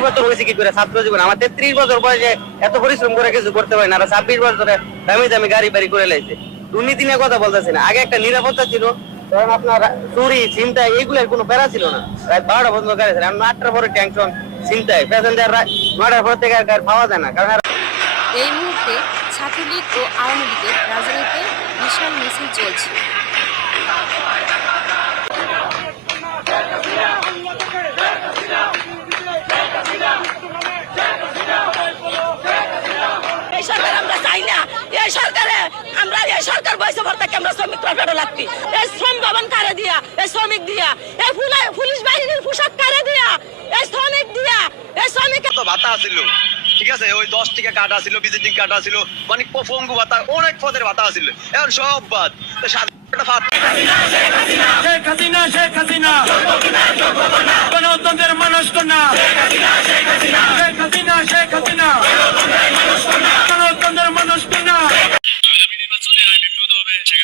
পরিবর্তন হয়েছে কি করে ছাত্র জীবন? আমার তেত্রিশ বছর বয়সে এত পরিশ্রম করে কিছু করতে পারে না। আর ছাব্বিশ বছরে দামি দামি গাড়ি বাড়ি করে লাইছে। দুর্নীতি নিয়ে কথা বলতেছি না। আগে একটা নিরাপত্তা ছিল। কারণ আপনার চুরি চিন্তা এইগুলোর কোনো প্যারা ছিল না। বারোটা বন্ধ করে আমি আটটার পরে টেনশন চিন্তায় প্যাসেঞ্জার নয়টার পর থেকে আর গাড়ি পাওয়া যায় না। কারণ এই মুহূর্তে ছাত্রলীগ ও আওয়ামী লীগের রাজধানীতে বিশাল মিছিল চলছে। আমরা এই সরকার বয়সে ভর আমরা শ্রমিক প্রফেটও লাগতি? এই শ্রম ভবন কারে দিয়া? এই শ্রমিক দিয়া? এই পুলিশ বাহিনীর পোশাক কারে দিয়া? এই শ্রমিক দিয়া? এই শ্রমিক ভাতা আছিল। ঠিক আছে? ওই দশ টাকা কাটা ছিল ভিজিটিং কাটা ছিল অনেক পঙ্গু ভাতা অনেক পদের ভাতা আছিল। এখন সব বাদ। হাসিনা শেখ হাসিনা। আমি শেখ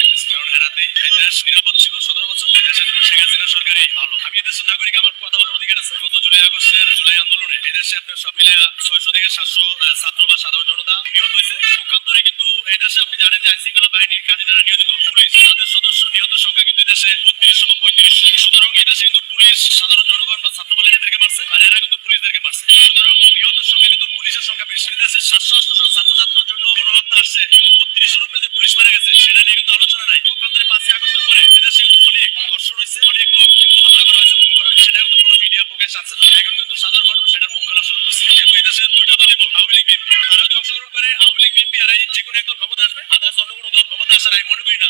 দেখতেছি। কারণ হেরাতেই দেশ নিরাপদ ছিল সতেরো বছর। এই দেশের জন্য শেখ হাসিনা সরকারই ভালো। আমি এই দেশের নাগরিক, আমার কথা বলার অধিকার আছে। গত জুলাই আগস্টের জুলাই আন্দোলনে এই দেশে আপনার সব মিলে ছয়শো থেকে সাতশো ছাত্র বা সাধারণ জনতা নিহত হয়েছে। পক্ষান্তরে কিন্তু এই দেশে আপনি জানেন যে আইন শৃঙ্খলা বাহিনীর কাজে যারা নিয়োজিত, পুলিশ, তাদের সদস্য নিহত সংখ্যা কিন্তু দেশে বত্রিশশো বা পঁয়ত্রিশশো সুতরাং এই দেশে কিন্তু পুলিশ, সাধারণ জনগণ বা ছাত্র বলে এদেরকে মারছে, আর এরা কিন্তু পুলিশদেরকে মারছে। সুতরাং নিহতের সংখ্যা কিন্তু পুলিশের সংখ্যা বেশি। এই দেশে সাতশো, আটশো ছাত্রছাত্রের কোনো হত্যা আসছে, কিন্তু বত্রিশের উপরে যে পুলিশ মারা গেছে, সেটা নিয়ে কিন্তু আলোচনা নাই। পক্ষান্তরে পাঁচই আগস্টের পরে এদেশে কিন্তু অনেক ধর্ষণ হয়েছে, অনেক লোক কিন্তু হত্যা করা হয়েছে, গুম করা হয়েছে, সেটা কিন্তু কোনো মিডিয়া প্রকাশ আনছে না। এখন কিন্তু সাধারণ মানুষ এটার মুখ খোলা শুরু করছে। যেহেতু এদেশে দুইটা দলই বল, আওয়ামী লীগ, বিএনপি। তারা যদি অংশগ্রহণ করে, আওয়ামী লীগ, বিএনপি আর যে কোনো একদল ক্ষমতা আসবে, আদার্স অন্য কোনো দল ক্ষমতা আসার আমি মনে করি না।